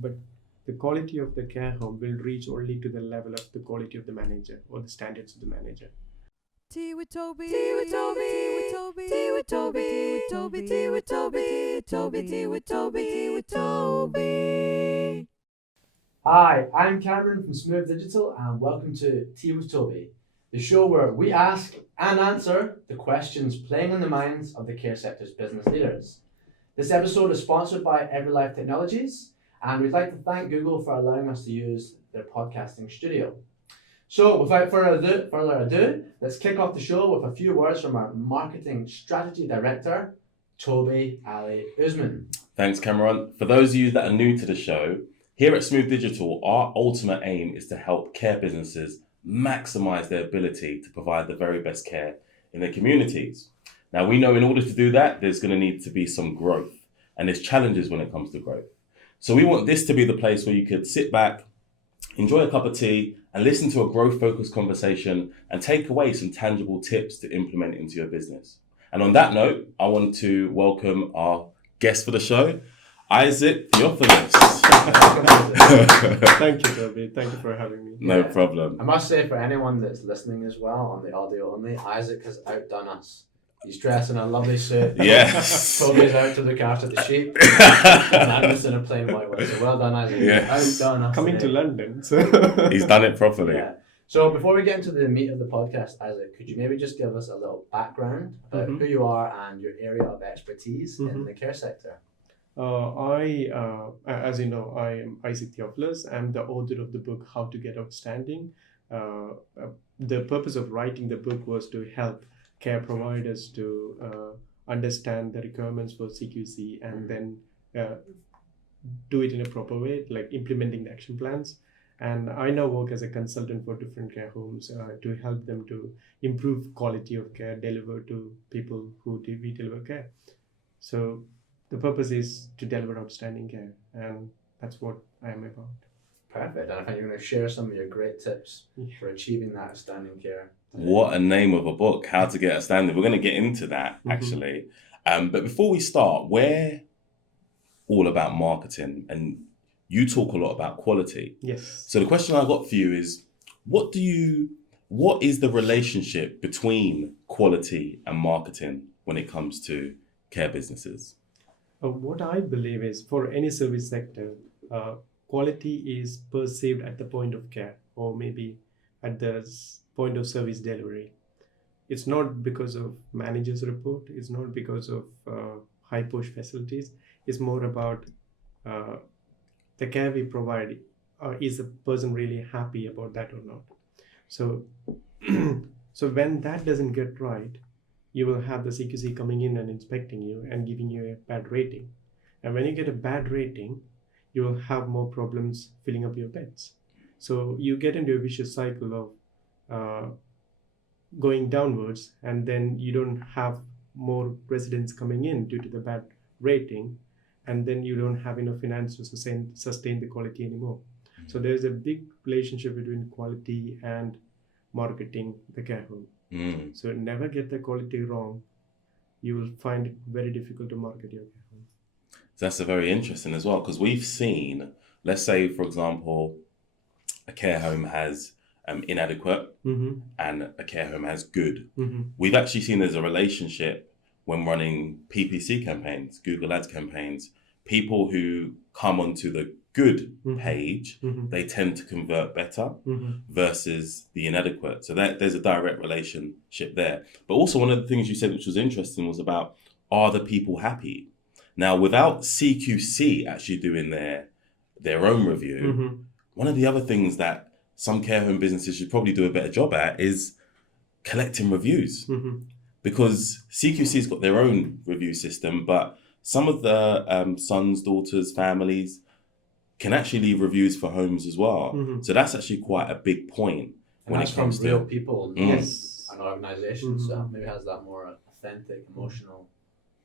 but the quality of the care home will reach only to the level of the quality of the manager or the standards of the manager. Tea with Toby, tea with Toby, tea with Toby, tea with Toby, tea with Toby, tea with Toby, tea with Toby, tea with Toby, tea with Toby. Hi, I'm Cameron from Smooth Digital and welcome to Tea with Toby, the show where we ask and answer the questions playing on the minds of the care sector's business leaders. This episode is sponsored by everyLIFE Technologies, and we'd like to thank Google for allowing us to use their podcasting studio. So without further ado, let's kick off the show with a few words from our Marketing Strategy Director, Tobi Ali Usman. Thanks, Cameron. For those of you that are new to the show, here at Smooth Digital, our ultimate aim is to help care businesses maximize their ability to provide the very best care in their communities. Now, we know in order to do that, there's going to need to be some growth, and there's challenges when it comes to growth. So we want this to be the place where you could sit back, enjoy a cup of tea, and listen to a growth-focused conversation and take away some tangible tips to implement into your business. And on that note, I want to welcome our guest for the show, Issac Theophilos. Thank you, Toby. Thank you for having me. No problem. I must say, for anyone that's listening as well on the audio only, Issac has outdone us. He's dressed in a lovely suit. Yes. Toby's out to look after the sheep. And I'm just in a plain white one. So well done, Issac. Yes. Outdone us Coming to today. London. So. He's done it properly. Yeah. So before we get into the meat of the podcast, Issac, could you maybe just give us a little background about who you are and your area of expertise in the care sector? As you know, I am Issac Theophilos. I'm the author of the book, How to Get Outstanding. The purpose of writing the book was to help care providers to understand the requirements for CQC and then do it in a proper way, like implementing the action plans. And I now work as a consultant for different care homes to help them to improve quality of care delivered to people who we deliver care. So the purpose is to deliver outstanding care, and that's what I am about. Perfect. And I think you're going to share some of your great tips for achieving that outstanding care. What a name of a book, How to Get Outstanding. We're going to get into that, actually. But before we start, we're all about marketing, and you talk a lot about quality. Yes. So the question I've got for you is, what is the relationship between quality and marketing when it comes to care businesses? What I believe is, for any service sector, quality is perceived at the point of care, or maybe at the point of service delivery. It's not because of manager's report. It's not because of high push facilities. It's more about the care we provide. Is the person really happy about that or not? So, so when that doesn't get right, you will have the CQC coming in and inspecting you and giving you a bad rating. And when you get a bad rating, you will have more problems filling up your beds. So you get into a vicious cycle of going downwards, and then you don't have more residents coming in due to the bad rating, and then you don't have enough finance to sustain the quality anymore. So there's a big relationship between quality and marketing the care home. So never get the quality wrong. You will find it very difficult to market your care home. That's a very interesting as well, because we've seen, let's say, for example, a care home has inadequate and a care home has good. We've actually seen there's a relationship when running PPC campaigns, Google Ads campaigns. People who come onto the good page, they tend to convert better versus the inadequate. So there's a direct relationship there. But also one of the things you said, which was interesting, was about, are the people happy? Now, without CQC actually doing their own review, one of the other things that some care home businesses should probably do a better job at is collecting reviews. Because CQC's got their own review system, but some of the sons, daughters, families can actually leave reviews for homes as well. So that's actually quite a big point when it comes from real to people and organizations. So maybe has that more authentic, emotional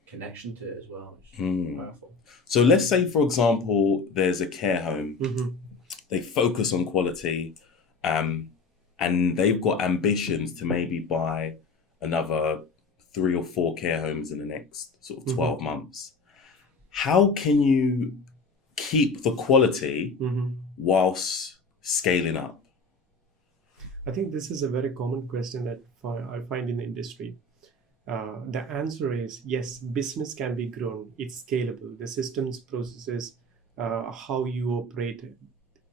connection to it as well, which is powerful. So let's say, for example, there's a care home. They focus on quality, and they've got ambitions to maybe buy another 3 or 4 care homes in the next sort of 12 months. How can you keep the quality whilst scaling up? I think this is a very common question that I find in the industry. The answer is yes, business can be grown. It's scalable. The systems, processes, how you operate,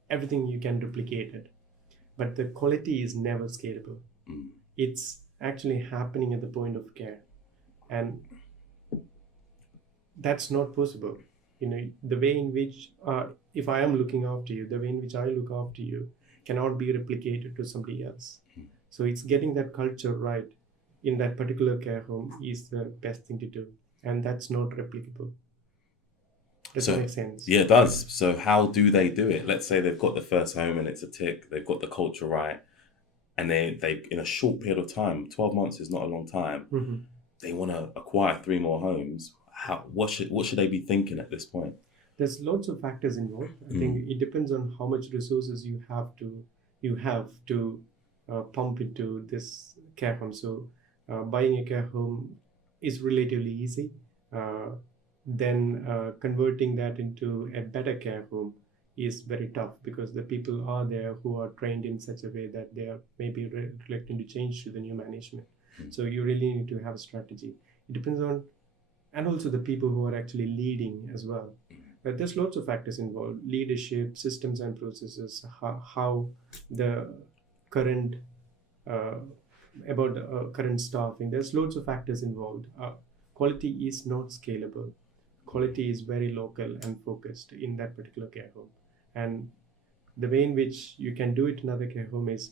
everything you can replicate it. But the quality is never scalable. It's actually happening at the point of care. And that's not possible. The way in which, if I am looking after you, the way in which I look after you cannot be replicated to somebody else. So it's getting that culture right in that particular care home is the best thing to do. And that's not replicable. Does that make sense? Yeah, it does. So how do they do it? Let's say they've got the first home and it's a tick, they've got the culture right, and they in a short period of time, 12 months is not a long time, they want to acquire 3 more homes. What should they be thinking at this point? There's lots of factors involved. I think it depends on how much resources you have to pump into this care home. So buying a care home is relatively easy. Then converting that into a better care home is very tough because the people are there who are trained in such a way that they are maybe reluctant to change to the new management. So you really need to have a strategy. It depends on, and also the people who are actually leading as well. But there's lots of factors involved: leadership, systems and processes, how the current about the current staffing. There's lots of factors involved. Quality is not scalable. Quality is very local and focused in that particular care home. And the way in which you can do it in another care home is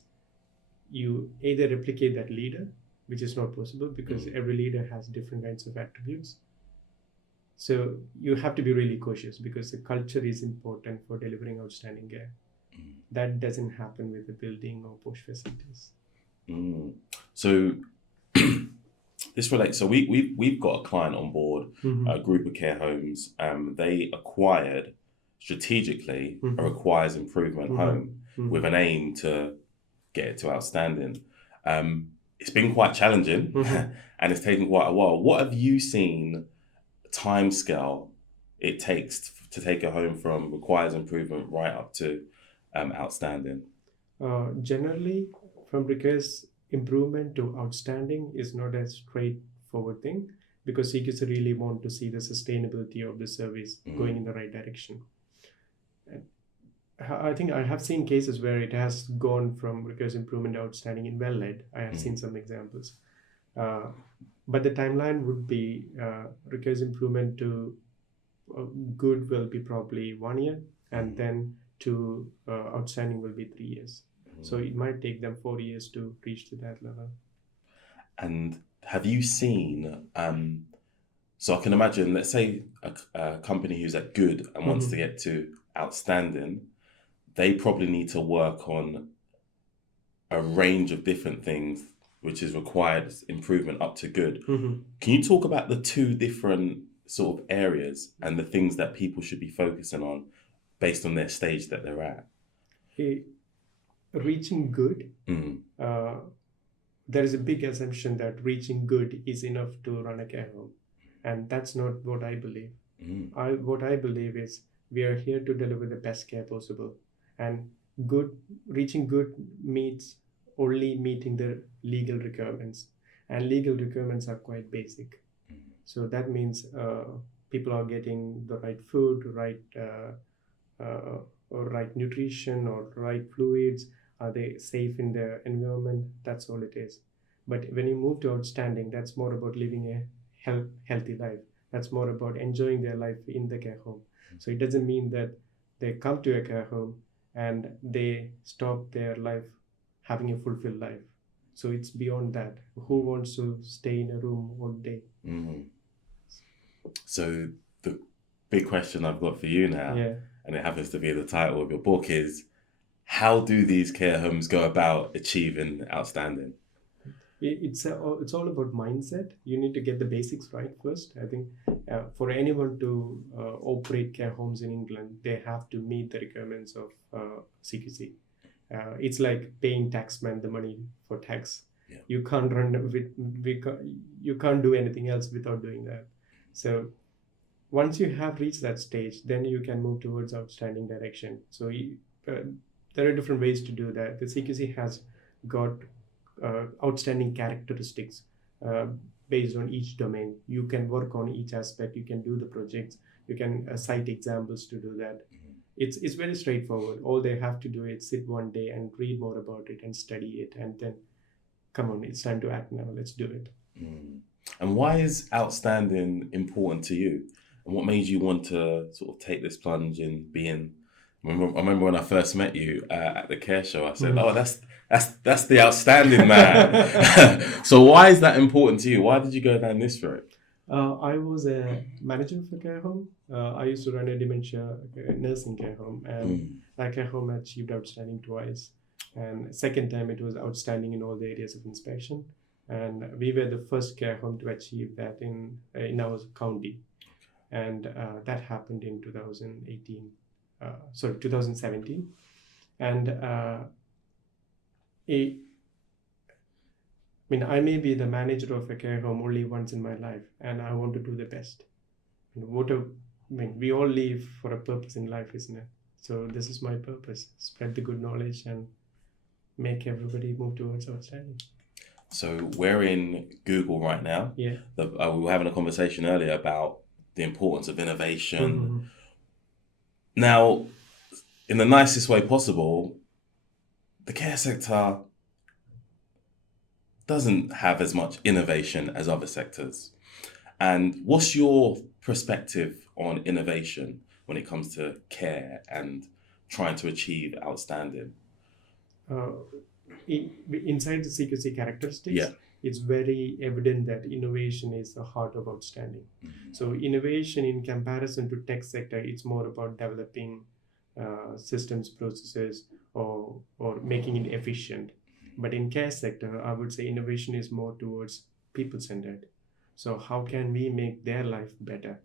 you either replicate that leader, which is not possible because every leader has different kinds of attributes. So you have to be really cautious because the culture is important for delivering outstanding care. That doesn't happen with the building or posh facilities. So this relates. So we've got a client on board, a group of care homes. They acquired strategically a requires improvement home with an aim to get it to outstanding. It's been quite challenging and it's taken quite a while. What have you seen timescale it takes to take a home from requires improvement right up to outstanding? Generally, from requires improvement to outstanding is not a straightforward thing because CQC really want to see the sustainability of the service going in the right direction. And I think I have seen cases where it has gone from requires improvement to outstanding in well-led. I have seen some examples. But the timeline would be requires improvement to good will be probably 1 year, and then to outstanding will be 3 years. So it might take them 4 years to reach to that level. And have you seen, so I can imagine, let's say a company who's at good and wants to get to outstanding, they probably need to work on a range of different things, which is required improvement up to good. Can you talk about the 2 different sort of areas and the things that people should be focusing on based on their stage that they're at? Reaching good, there is a big assumption that reaching good is enough to run a care home. And that's not what I believe. What I believe is we are here to deliver the best care possible. And reaching good means only meeting the legal requirements. And legal requirements are quite basic. So that means people are getting the right food, right nutrition or right fluids. Are they safe in their environment? That's all it is. But when you move to outstanding, that's more about living a healthy life. That's more about enjoying their life in the care home. So it doesn't mean that they come to a care home and they stop their life having a fulfilled life. So it's beyond that. Who wants to stay in a room all day? So the big question I've got for you now, and it happens to be the title of your book, is how do these care homes go about achieving outstanding? It's all about mindset. You need to get the basics right first. I think for anyone to operate care homes in England, they have to meet the requirements of CQC. It's like paying taxman the money for tax. You can't run you can't do anything else without doing that. So once you have reached that stage, then you can move towards outstanding direction. So there are different ways to do that. The CQC has got outstanding characteristics based on each domain. You can work on each aspect. You can do the projects. You can cite examples to do that. It's very straightforward. All they have to do is sit one day and read more about it and study it, and then come on, it's time to act now. Let's do it. And why is outstanding important to you? And what made you want to sort of take this plunge in being? I remember when I first met you at the care show. I said, "Oh, that's the outstanding man." So why is that important to you? Why did you go down this road? I was a manager of a care home. I used to run a dementia nursing care home, and that care home achieved outstanding twice. And second time it was outstanding in all the areas of inspection. And we were the first care home to achieve that in our county. And that happened in 2017. And I may be the manager of a care home only once in my life, and I want to do the best. We all live for a purpose in life, isn't it? So this is my purpose: spread the good knowledge and make everybody move towards outstanding. So we're in Google right now. Yeah. We were having a conversation earlier about the importance of innovation. Now, in the nicest way possible, the care sector doesn't have as much innovation as other sectors. And what's your perspective on innovation when it comes to care and trying to achieve outstanding? Inside the CQC characteristics, it's very evident that innovation is the heart of outstanding. So innovation, in comparison to tech sector, it's more about developing systems, processes, or making it efficient. But in care sector, I would say innovation is more towards people-centered. So how can we make their life better?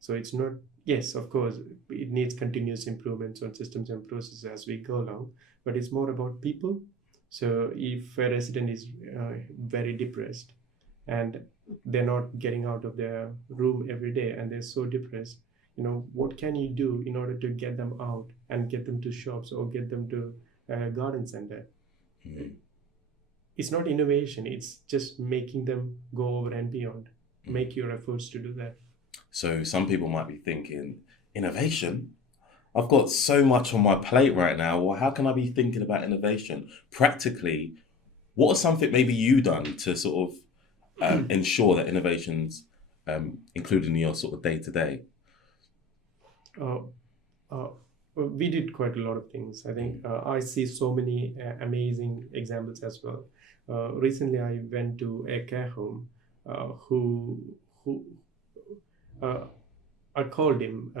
So it's not, yes, of course, it needs continuous improvements on systems and processes as we go along, but it's more about people. So if a resident is very depressed and they're not getting out of their room every day and they're so depressed, what can you do in order to get them out and get them to shops or get them to a garden center? It's not innovation, it's just making them go over and beyond. Make your efforts to do that. So some people might be thinking, innovation? I've got so much on my plate right now. Well, how can I be thinking about innovation? Practically, what are something maybe you've done to sort of ensure that innovation's included in your sort of day-to-day? We did quite a lot of things. I think I see so many amazing examples as well. Recently, I went to a care home I called him,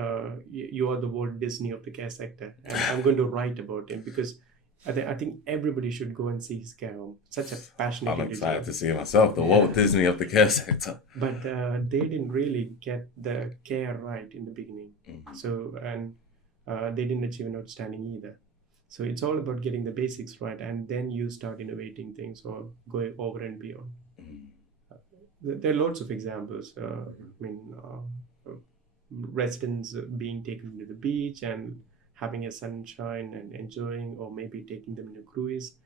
you are the Walt Disney of the care sector, and I'm going to write about him because I think everybody should go and see his care home. Such a passionate I'm excited to see it myself, the Walt Disney of the care sector. But they didn't really get the care right in the beginning. So, and they didn't achieve an outstanding either. So it's all about getting the basics right, and then you start innovating things or going over and beyond. There are lots of examples. Residents being taken to the beach and having a sunshine and enjoying, or maybe taking them in a cruise.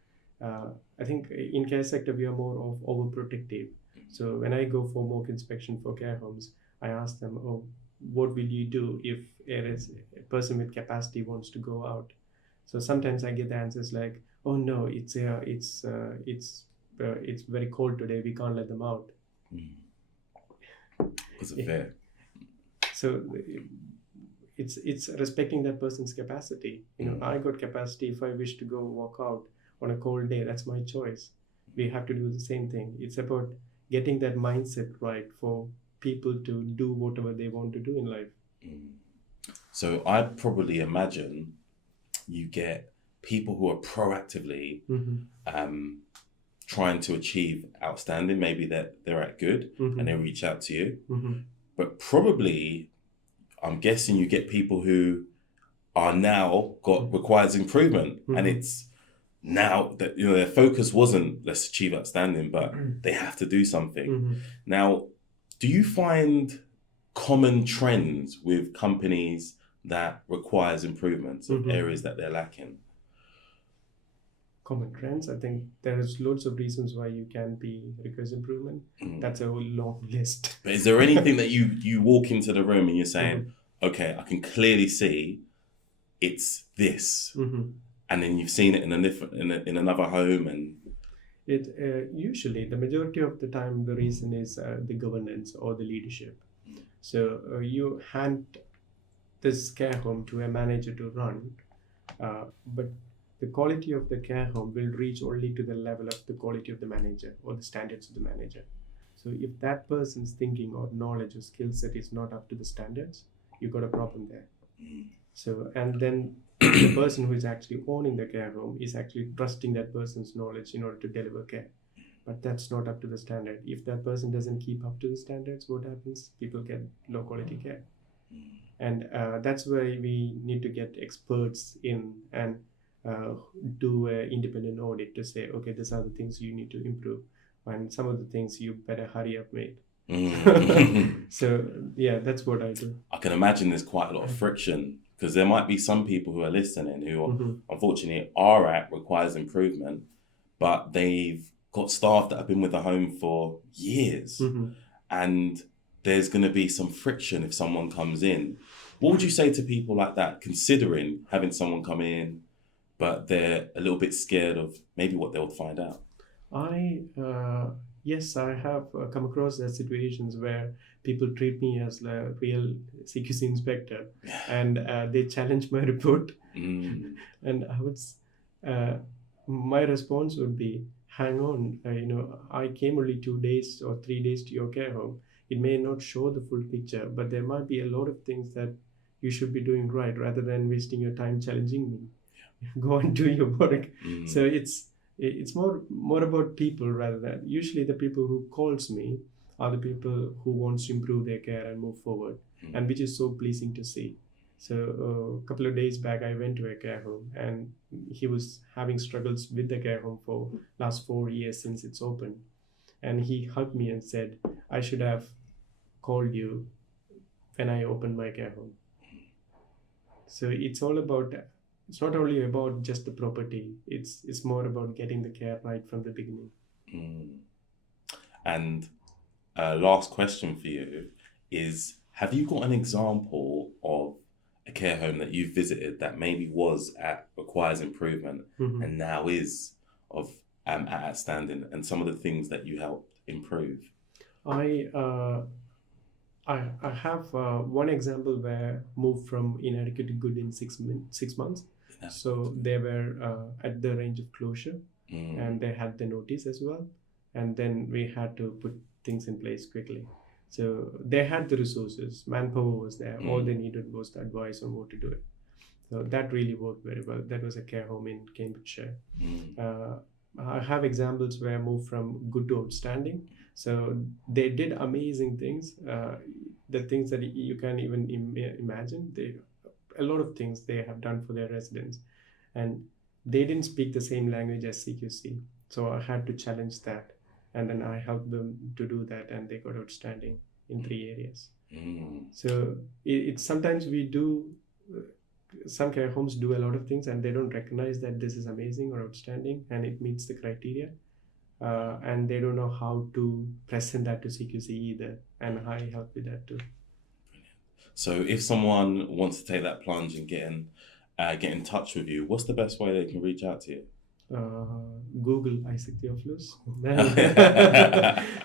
I think in care sector we are more of overprotective. So when I go for mock inspection for care homes, I ask them, what will you do if a person with capacity wants to go out? So sometimes I get the answers like, oh no, it's very cold today, we can't let them out. Because of fear. So it's respecting that person's capacity. I got capacity. If I wish to go walk out on a cold day, that's my choice. We have to do the same thing. It's about getting that mindset right for people to do whatever they want to do in life. So I'd probably imagine you get people who are proactively trying to achieve outstanding. Maybe that they're at good and they reach out to you. But probably, I'm guessing you get people who are now requires improvement, and it's now that their focus wasn't let's achieve outstanding, but they have to do something. Now, do you find common trends with companies that requires improvements of Mhm. areas that they're lacking? Common trends. I think there's loads of reasons why you can be requires improvement. Mm. That's a whole long list. But is there anything that you walk into the room and you're saying, okay, I can clearly see it's this, Mm-hmm. and then you've seen it in a different in another home, and It usually the majority of the time the reason is the governance or the leadership. So you hand this care home to a manager to run, but the quality of the care home will reach only to the level of the quality of the manager or the standards of the manager. So if that person's thinking or knowledge or skill set is not up to the standards, you got a problem there. So, and then the person who is actually owning the care home is actually trusting that person's knowledge in order to deliver care. But that's not up to the standard. If that person doesn't keep up to the standards, what happens? People get low quality care. And that's why we need to get experts in and do an independent audit to say, okay, these are the things you need to improve. And some of the things you better hurry up, mate. So, yeah, that's what I do. I can imagine there's quite a lot of friction, because there might be some people who are listening who Mm-hmm. unfortunately are at requires improvement, but they've got staff that have been with the home for years, Mm-hmm. and there's going to be some friction if someone comes in. What would you say to people like that, considering having someone come in, but they're a little bit scared of maybe what they'll find out? Yes, I have come across the situations where people treat me as a real CQC inspector, and they challenge my report. And my response would be, hang on, I came only 2 days or 3 days to your care home. It may not show the full picture, but there might be a lot of things that you should be doing right, rather than wasting your time challenging me. Go and do your work. So it's more about people rather than, usually the people who calls me are the people who wants to improve their care and move forward, and which is so pleasing to see. So a couple of days back, I went to a care home, and he was having struggles with the care home for last 4 years since it's opened. And he hugged me and said, I should have called you when I opened my care home. So it's all about, it's not only about just the property, it's more about getting the care right from the beginning. And last question for you is, have you got an example of a care home that you've visited that maybe was requires improvement and now is of at standing, and some of the things that you helped improve? I have one example where moved from inadequate to good in 6 months. So they were at the range of closure, and they had the notice as well. And then we had to put things in place quickly. So they had the resources, manpower was there. All they needed was the advice on what to do it. So that really worked very well. That was a care home in Cambridgeshire. I have examples where I moved from good to outstanding. So they did amazing things, the things that you can't even imagine. A lot of things they have done for their residents, and they didn't speak the same language as CQC. So I had to challenge that, and then I helped them to do that, and they got outstanding in 3 areas. So it's sometimes we do, some care homes do a lot of things and they don't recognize that this is amazing or outstanding and it meets the criteria. And they don't know how to present that to CQC either, and I help with that too. So if someone wants to take that plunge and get in touch with you, what's the best way they can reach out to you? Google Issac Theophilos.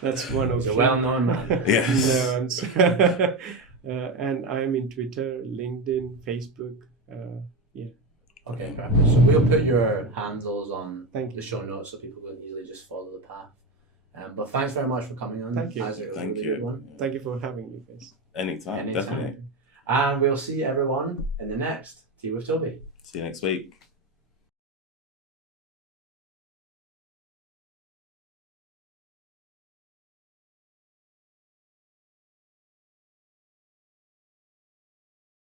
That's one option. He's a well-known man. Yes. And I'm in Twitter, LinkedIn, Facebook. Okay, perfect. So we'll put your handles on Thank the you. show notes so people can easily just follow the path. But thanks very much for coming on. Thank you. Isaac. It was a Thank really you. good one. Thank you for having me, guys. Anytime, Anytime. definitely. And we'll see everyone in the next Tea with Toby. See you next week.